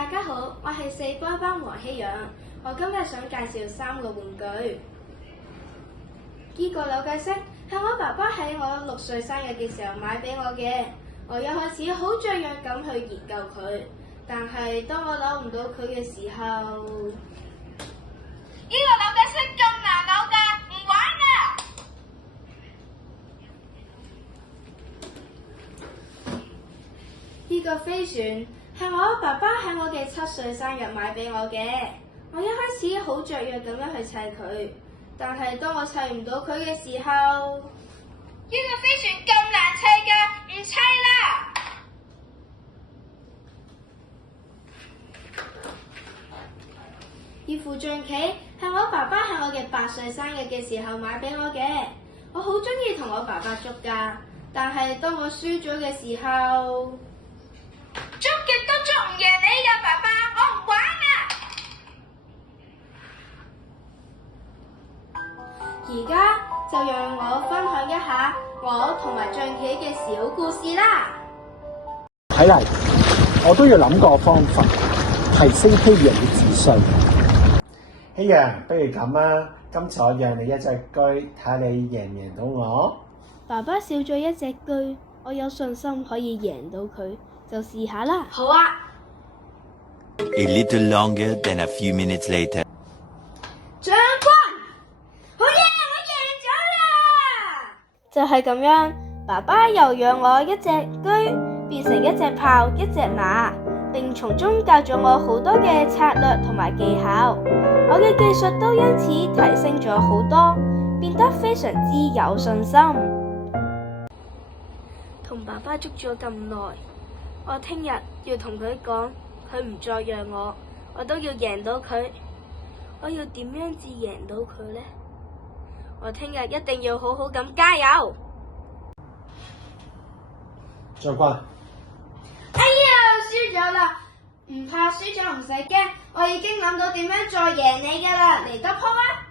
大家好，我係4班班黃希陽。我今日想介紹3個玩具。呢個扭計骰係我爸爸喺我6歲生日嘅時候買俾我嘅。我一開始好雀躍咁去研究佢，但係當我扭唔到佢嘅時候，呢個扭計骰咁難扭㗎，唔玩啦！呢個飛船係我爸爸喺我嘅7歲生日買俾我嘅。我一開始好雀躍咁樣去砌佢，但係當我砌唔到佢嘅時候，呢個飛船咁難砌㗎，唔砌啦！呢副象棋係我爸爸喺我嘅8歲生日嘅時候買俾我嘅。我好中意同我爸爸捉㗎，但係當我輸咗嘅時候，捉極都捉唔贏你㗎，爸爸，我唔玩啦！而家就讓我分享一下我同埋象棋嘅小故事啦。睇嚟我都要諗個方法提升希陽嘅自信。希陽，不如咁啊，今次我讓你一隻車，睇下你贏唔贏到我。爸爸少咗一隻車，我有信心可以贏到佢，就試下啦。好啊。A little longer than a few minutes later. 將軍，好嘢，我贏咗啦！就係咁樣，爸爸又讓我一隻車變成一隻炮、一隻馬，並從中教咗我好多嘅策略同埋技巧。我嘅技術都因此提升咗好多，變得非常之有信心。同爸爸捉咗咁耐，我聽日要同佢講，佢唔再讓我都要贏到佢。我要點樣至贏到佢呢？我聽日一定要好好咁加油！將軍，哎呀，輸咗啦！唔怕輸咗唔使驚，我已經諗到點樣再贏你噶啦，嚟多鋪啊！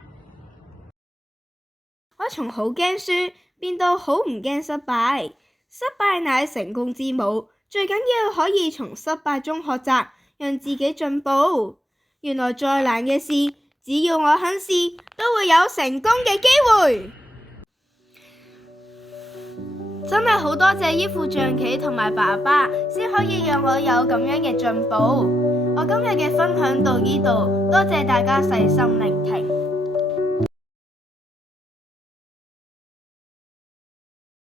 我從好驚輸變到好唔驚失敗，失敗乃成功之母，最緊要可以從失敗中學習，讓自己進步。原來再難嘅事，只要我肯試，都會有成功嘅機會。真係好多謝依副象棋同埋爸爸，先可以讓我有咁樣嘅進步。我今日嘅分享到呢度，多謝大家細心聆聽。